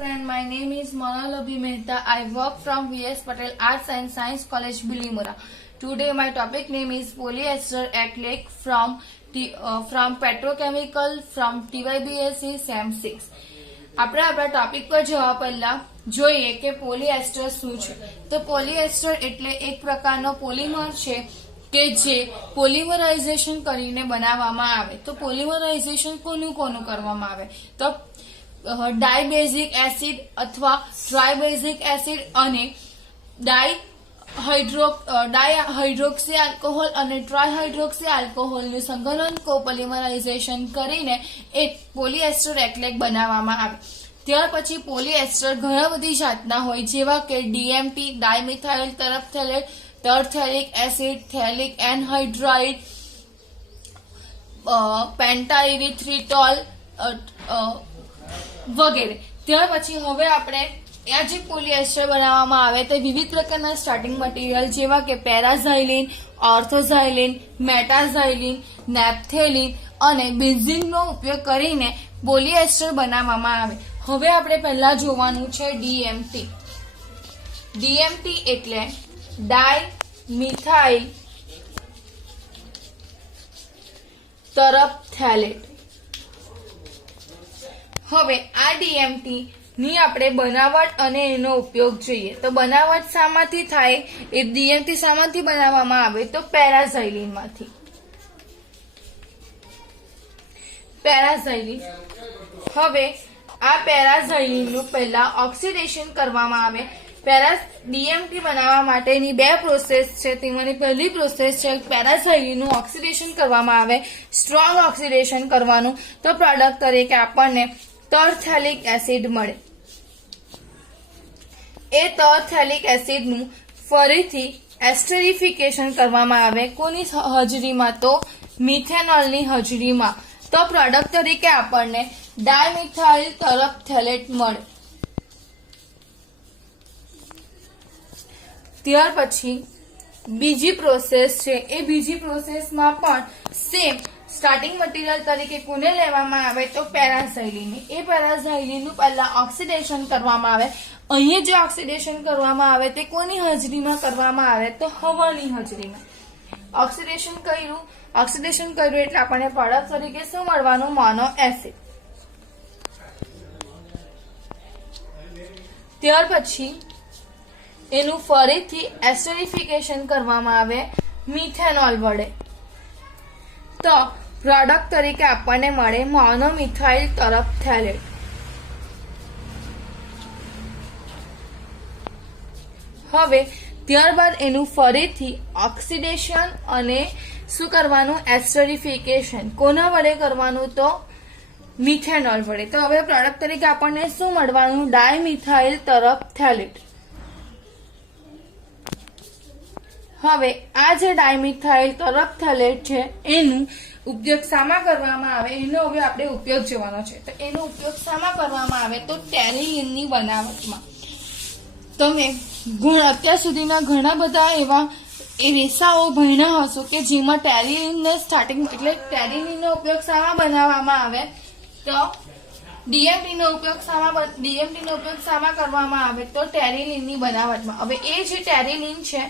friend, my name is Manal Mehta. I work from VS Patel Arts and Science College, Bilimura. Today my topic name is polyester acrylic from petrochemical from TYBSc SEM 6. આપણે આપણા topic પર જવા પહેલા જોઈએ કે polyester શું છે. તો પોલિએસ્ટર એટલે એક પ્રકારનો પોલિમર છે કે જે પોલિમરાઇઝેશન કરીને બનાવવામાં આવે. તો પોલિમરાઇઝેશન કોનું કરવામાં આવે તો ડાયબેઝિક એસિડ અથવા ટ્રાઇબેઝિક એસિડ અને ડાયહાઇડ્રોક્સી આલ્કોહોલ અને ટ્રાયહાઇડ્રોક્સી આલ્કોહોલનું સંકલન કોપોલિમરાઇઝેશન કરીને એક પોલિએસ્ટર એક્રિલિક બનાવવામાં આવે. ત્યાર પછી પોલિએસ્ટર ઘણા બધી જાતના હોય, જેવા કે ડીએમટી, ડાયમિથાઇલ તરફથેલેટ, ટરથેલિક એસિડ, થેલિક એનહાઇડ્રાઇડ, પેન્ટાઇરિથ્રિટોલ વગેરે. ત્યાર પછી હવે આપણે આ જે પોલિએસ્ટર બનાવવામાં આવે તે વિવિધ પ્રકારના સ્ટાર્ટિંગ મટીરિયલ જેવા કે પેરાઝાઇલિન, ઓર્થોઝાઇલિન, મેટાઝાઇલિન, નેપ્થેલિન અને બેન્ઝીનનો ઉપયોગ કરીને પોલિએસ્ટર બનાવવામાં આવે. હવે આપણે પહેલા જોવાનું છે ડીએમટી. ડીએમટી એટલે ડાયમિથાઇલ તરફથેલેટ. હવે આ ડીએમટી ની આપણે બનાવટ અને એનો ઉપયોગ જોઈએ. તો બનાવટ શામાંથી થાય? એ ડીએમટી શામાંથી બનાવવામાં આવે તો પેરાઝાઇલિન માંથી. પેરાઝાઇલિન. હવે આ પેરાઝાઇલિન નું પહેલા ઓક્સિડેશન કરવામાં આવે. ડીએમટી બનાવવા માટેની બે પ્રોસેસ છે. તેમાંની પહેલી પ્રોસેસ છે પેરાઝાઇલિન નું ઓક્સિડેશન કરવામાં આવે. સ્ટ્રોંગ ઓક્સિડેશન કરવાનું, તો પ્રોડક્ટ તરીકે આપણને ટરથેલિક એસિડ મળે. એ ટરથેલિક એસિડનું ફરીથી એસ્ટરિફિકેશન કરવામાં આવે. કોની હાજરીમાં? તો મિથેનોલની હાજરીમાં. તો પ્રોડક્ટ તરીકે આપણને ડાયમિથાઇલ તરફથેલેટ મળે. ત્યાર પછી બીજી પ્રોસેસ છે. એ બીજી પ્રોસેસમાં પણ સેમ સ્ટાર્ટિંગ મટીરિયલ તરીકે કોને લેવામાં આવે તો પેરાઝાઇલિન. એ પેરાઝાઇલિનનું પહેલા ઓક્સિડેશન કરવામાં આવે. અહીંયા જે ઓક્સિડેશન કરવામાં આવે તે કોની હાજરીમાં કરવામાં આવે તો હવાની હાજરીમાં. ઓક્સિડેશન કર્યું એટલે આપણને પ્રોડક્ટ તરીકે શું મળવાનું? Mono acid. ત્યાર પછી એનું ફરીથી એસ્ટરિફિકેશન કરવામાં આવે મિથેનોલ વડે. તો પ્રોડક્ટ તરીકે આપણને મળે મોનોમિથાઇલ તરફથેલેટ. હવે ત્યારબાદ એનું ફરીથી ઓક્સિડેશન અને શું કરવાનું? એસ્ટરિફિકેશન. કોના વડે કરવાનું? તો મિથેનોલ વડે. તો હવે પ્રોડક્ટ તરીકે આપણને શું મળવાનું? ડાયમિથાઇલ તરફથેલેટ. હવે આ જે ડાયમિથાઇલ તરફથેલેટ છે એનું ઉપયોગ શામાં કરવામાં આવે? એનો હવે આપણે ઉપયોગ જોવાનો છે. તો એનો ઉપયોગ શામાં કરવામાં આવે તો ટેરીલિનની બનાવટમાં. તમે અત્યાર સુધીના ઘણા બધા એવા રેસાઓ ભણ્યા હશો કે જેમાં ટેરીલિનને સ્ટાર્ટિંગ એટલે ટેરીલિનનો ઉપયોગ શામાં બનાવવામાં આવે તો ડીએમટીનો ઉપયોગ શામાં કરવામાં આવે તો ટેરીલિનની બનાવટમાં. હવે એ જે ટેરીલિન છે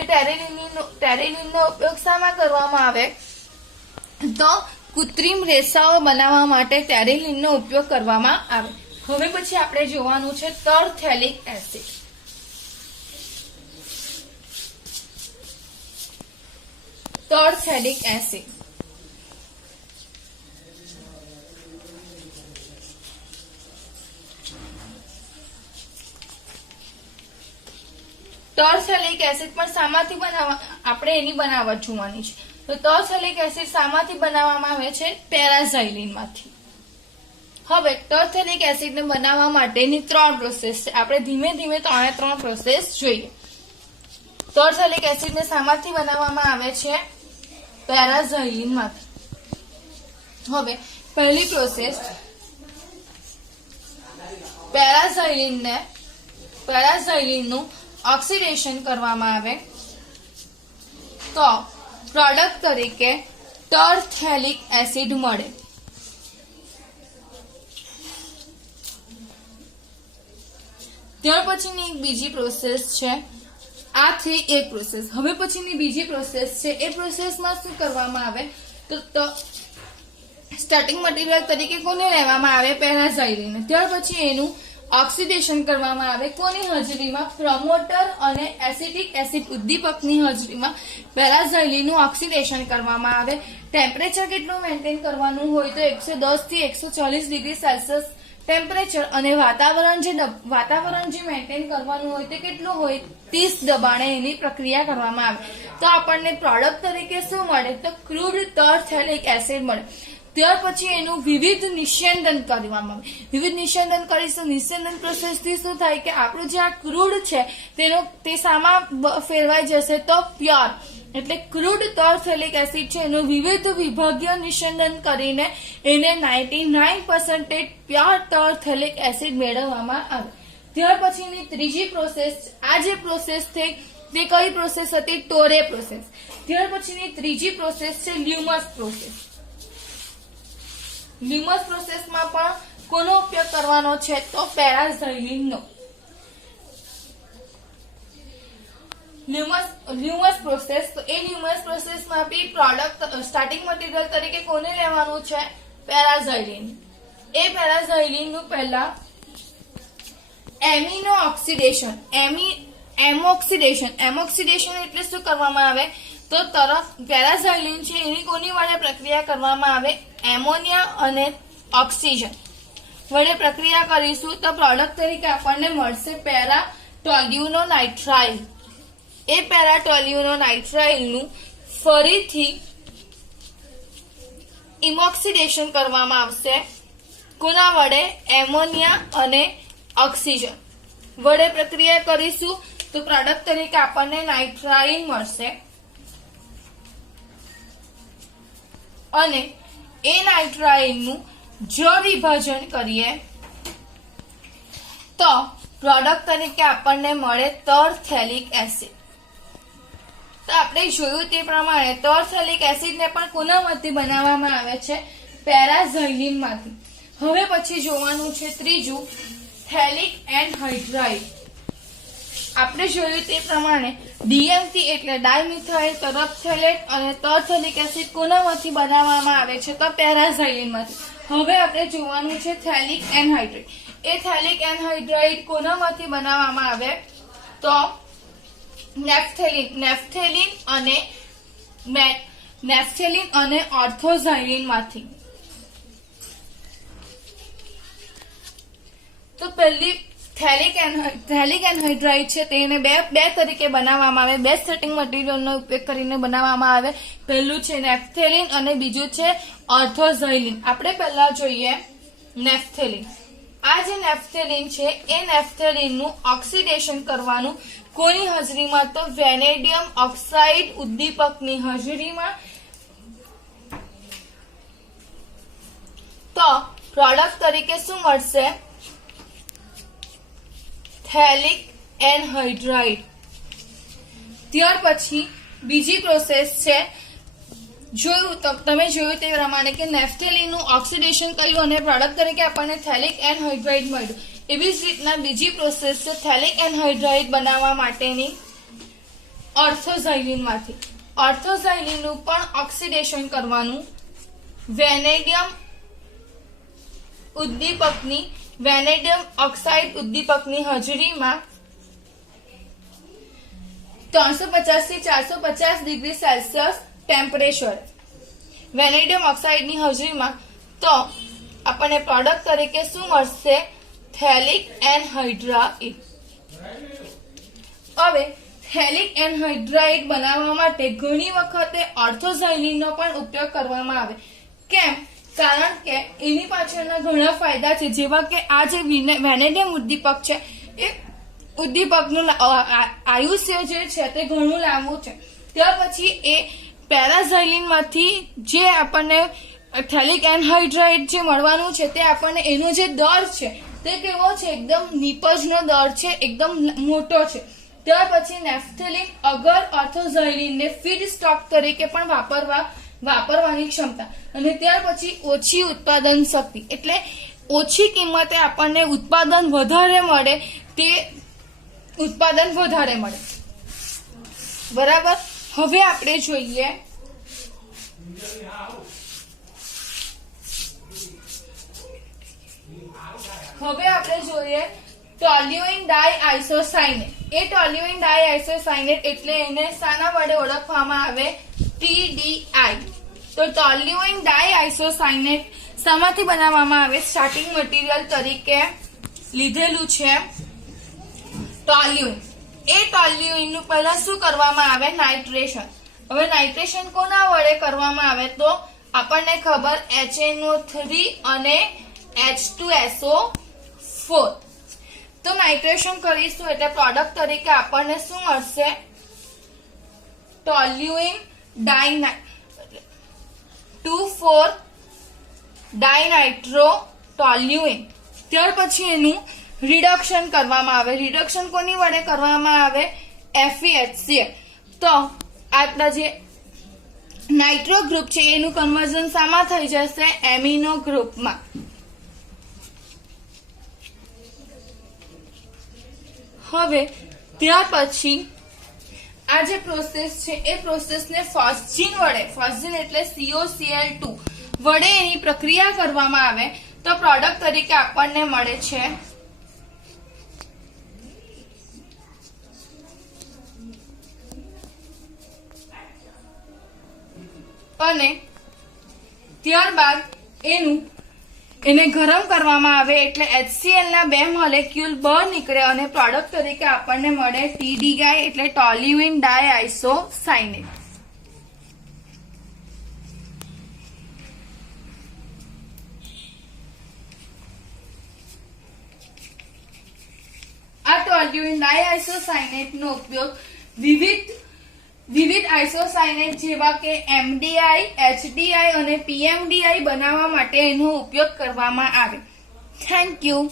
એ ટેરીલિનનો ઉપયોગ શામાં કરવામાં આવે તો કૃત્રિમ રેસાઓ બનાવવા માટે ટેરીલિનનો ઉપયોગ કરવામાં આવે. હવે પછી આપણે જોવાનું છે ટરથેલિક એસિડ. ટરથેલિક એસિડ ટરથેલિક એસિડ પણ શામાંથી આપણે એની બનાવટ જોવાની છે. તો ટરથેલિક એસિડ શામાંથી બનાવવામાં આવે છે? પેરાઝાઇલિન માંથી. હવે ટરથેલિક એસિડને બનાવવા માટેની 3 પ્રોસેસ છે. આપણે ધીમે ધીમે ત્રણ પ્રોસેસ જોઈએ. ટરથેલિક એસિડને શામાંથી બનાવવામાં આવે છે? પેરાઝાઇલિન માંથી. હવે પહેલી પ્રોસેસ, પેરાઝાઇલિનનું ઓક્સિડેશન કરવામાં આવે તો પ્રોડક્ટ તરીકે ટરથેલિક એસિડ મળે. ત્યાર પછીની એક બીજી પ્રોસેસ છે, આ થઈ એક પ્રોસેસ. હવે પછીની બીજી પ્રોસેસ છે, એ પ્રોસેસમાં શું કરવામાં આવે તો સ્ટાર્ટિંગ મટીરિયલ તરીકે કોને લેવામાં આવે? પેરાઝાઇલિન. ત્યાર પછી એનું ઓક્સિડેશન કરવામાં આવે કોની હાજરીમાં? પ્રમોટર અને એસિટિક એસિડ ઉદ્દીપકની હાજરીમાં પેરાઝાઇલિનનું ઓક્સિડેશન કરવામાં આવે. ટેમ્પરેચર કેટલું મેન્ટેન કરવાનું હોય તો 110 થી 140 ડિગ્રી સેલ્સિયસ ટેમ્પરેચર, અને વાતાવરણ જે મેન્ટેન કરવાનું હોય તે કેટલું હોય? 30 દબાણે એની પ્રક્રિયા કરવામાં આવે. તો આપણને પ્રોડક્ટ તરીકે શું મળે? તો ક્રૂડ ટરફેલિક એસિડ મળે. ત્યાર પછી એનું વિવિધ નિસ્યંદન કરવામાં આવે. વિવિધ નિસ્યંદન કરીશું. નિસ્યંદન પ્રોસેસથી શું થાય કે આપણું જે આ ક્રૂડ છે તે શામાં ફેરવાઈ જશે? તો પ્યોર એટલે ક્રૂડ ટરફેલિક એસિડ છે એનું વિવિધ વિભાગીય નિસ્યંદન કરીને એને 99% પ્યોર ટરફેલિક એસિડ મેળવવામાં આવે. ત્યાર પછીની ત્રીજી પ્રોસેસ, આ જે પ્રોસેસ થઈ તે કઈ પ્રોસેસ હતી? Torre process. ત્યાર પછીની ત્રીજી પ્રોસેસ છે લ્યુમસ પ્રોસેસ. લ્યુમસ પ્રોસેસમાં પણ કોનો ઉપયોગ કરવાનો છે? તો પેરાઝાઇલિનનો. લ્યુમસ પ્રોસેસ, તો એ લ્યુમસ પ્રોસેસમાં બી પ્રોડક્ટ સ્ટાર્ટિંગ મટીરિયલ તરીકે કોને લેવાનું છે? પેરાઝાઇલિન. એ પેરાઝાઇલિનનું પહેલા એમિનો ઓક્સિડેશન, એમોક્સિડેશન એટલે શું કરવામાં આવે? તો પેરાઝાઇલિન છે એની કોની વડે પ્રક્રિયા કરવામાં આવે? એમોનિયા અને ઓક્સિજન વડે પ્રક્રિયા કરીશું તો પ્રોડક્ટ તરીકે આપણને મળશે પેરાટોલ્યુનોનાઇટ્રાઇલ. એ પેરાટોલ્યુનોનાઇટ્રાઇલનું ફરીથી ઇમોક્સિડેશન કરવામાં આવશે કોના વડે? એમોનિયા અને ઓક્સિજન વડે પ્રક્રિયા કરીશું તો પ્રોડક્ટ તરીકે આપણને નાઇટ્રાઇલ મળશે. અને એ નાઇટ્રાઇલનું જો વિભાજન કરીએ તો પ્રોડક્ટ તરીકે આપણને મળે ટરફેલિક એસિડ. તો આપણે જોયું તે પ્રમાણે ટરફેલિક એસિડને પણ કોનામાંથી બનાવવામાં આવે છે? પેરાઝાઇલિનમાંથી. હવે પછી જોવાનું છે ત્રીજું, થેલિક એન્હાઇડ્રાઇડ. આપણે જોયું તે પ્રમાણે DMT એટલે ડાયમિથાઇલ ટરફથેલેટ અને ટરફેલિક એસિડ કોનામાંથી બનાવવામાં આવે છે? તો પેરાઝાઇલિનમાંથી. હવે આપણે જોવાનું છે થેલિક એન્હાઇડ્રાઇડ. એ થેલિક એન્હાઇડ્રાઇડ કોનામાંથી બનાવવામાં આવે? તો નેફ્થેલિન અને ઓર્થોઝાઇલિનમાંથી. તો પહેલી થેલિક એન્હાઇડ્રાઇડ છે તેને બે તરીકે બનાવવામાં આવે, બે સ્ટાર્ટિંગ મટીરિયલનો ઉપયોગ કરીને બનાવવામાં આવે. પહેલું છે નેફ્થેલિન અને બીજું છે ઓર્થોઝાઇલિન. આપણે પહેલા જોઈએ નેફ્થેલિન. આ જે નેફ્થેલિન છે એ નેફ્થેલિનનું ઓક્સિડેશન કરવાનું કોની હાજરીમાં? તો વેનેડિયમ ઓક્સાઇડ ઉદ્દીપકની હાજરીમાં. તો પ્રોડક્ટ તરીકે શું મળશે? થેલિક એન્હાઇડ્રાઇડ. ત્યાર પછી બીજી પ્રોસેસ છે, તમે જોયું તે પ્રમાણે કે નેફ્થેલિનનું ઓક્સિડેશન કર્યું અને પ્રોડક્ટ તરીકે આપણને થેલિક એન્હાઇડ્રાઇડ મળ્યું. એવી જ રીતના બીજી પ્રોસેસ છે થેલિક એન્હાઇડ્રાઇડ બનાવવા માટેની ઓર્થોઝાઇલિનમાંથી. ઓર્થોઝાઇલિનનું પણ ઓક્સિડેશન કરવાનું વેનેડિયમ ઓક્સાઇડ ઉદ્દીપકની હાજરીમાં 350 થી 450 ડિગ્રી સેલ્સિયસ ટેમ્પરેચર વેનેડિયમ ઓક્સાઇડની હાજરીમાં. તો આપણને પ્રોડક્ટ તરીકે શું મળશે? થેલિક એન્હાઇડ્રાઇડ. હવે થેલિક એન્હાઇડ્રાઇડ બનાવવા માટે ઘણી વખતે ઓર્થોઝાઇલિનનો પણ ઉપયોગ કરવામાં આવે. કેમ? કારણ કે એની પાછળના ઘણા ફાયદા છે, જેવા કે આ જે વેનેડિયમ ઉદ્દીપક છે એ ઉદ્દીપકનું આયુષ્ય જે છે તે ઘણું લાંબુ છે. ત્યાર પછી એ પેરાઝાઇલિનમાંથી જે આપણને થેલિક એન્હાઇડ્રાઇડ જે મળવાનું છે તે આપણને એનો જે દર છે તે કેવો છે? એકદમ નીપજનો દર છે, એકદમ મોટો છે. ત્યાર પછી નેફ્થેલિન અગર ઓર્થોઝાઇલિનને ફીડ સ્ટોક તરીકે પણ વાપરવાની ક્ષમતા. અને ત્યાર પછી ઓછી ઉત્પાદન શક્તિ એટલે ઓછી કિંમતે આપણને ઉત્પાદન વધારે મળે તે ઉત્પાદન વધારે મળે. બરાબર. હવે આપણે જોઈએ ટોલ્યુઇન ડાઇઆઇસોસાયનેટ. એ ટોલ્યુઇન ડાઇઆઇસોસાયનેટ એટલે એને શાના વડે ઓળખવામાં આવે? TDI. તો ટોલ્યુઇન ડાઇઆઇસોસાયનેટ શામાંથી બનાવવામાં આવે? સ્ટાર્ટિંગ મટીરિયલ તરીકે લીધેલું છે ટોલ્યુઇન. એ ટોલ્યુઇન નું પહેલા શું કરવામાં આવે? નાઇટ્રેશન. હવે નાઇટ્રેશન કોના વડે કરવામાં આવે? તો આપણને ખબર HNO3 અને H2SO4. તો નાઇટ્રેશન કરીશું એટલે પ્રોડક્ટ તરીકે આપણને શું મળશે? Toluene 2,4 ડાયનાઇટ્રો toluene. ત્યાર પછી એનું રિડક્શન કરવામાં આવે. રિડક્શન કોની વડે કરવામાં આવે? FeHCl. તો આપણા જે નાઇટ્રો ગ્રુપ છે એનું કન્વર્ઝન શામાં થઈ જશે? એમિનો ગ્રુપમાં. હવે ત્યાર પછી આ જે પ્રોસેસ છે એ પ્રોસેસને ફોસ્જીન વડે, ફોસ્જીન એટલે COCl2 વડે એની પ્રક્રિયા કરવામાં આવે તો પ્રોડક્ટ તરીકે આપણને મળે છે અને ત્યારબાદ એને ગરમ કરવામાં આવે એટલે HCl ના 2 મોલેક્યુલ બહાર નીકળે અને પ્રોડક્ટ તરીકે આપણને મળે TDI એટલે ટોલ્યુઇન ડાઇઆઇસોસાયનેટ. આ ટોલ્યુઇન ડાઇઆઇસોસાયનેટ નો ઉપયોગ વિવિધ આઇસોસાયનેટ જેવા કે MDI, HDI અને PMDI બનાવવા માટે એનો ઉપયોગ કરવામાં આવે. Thank you.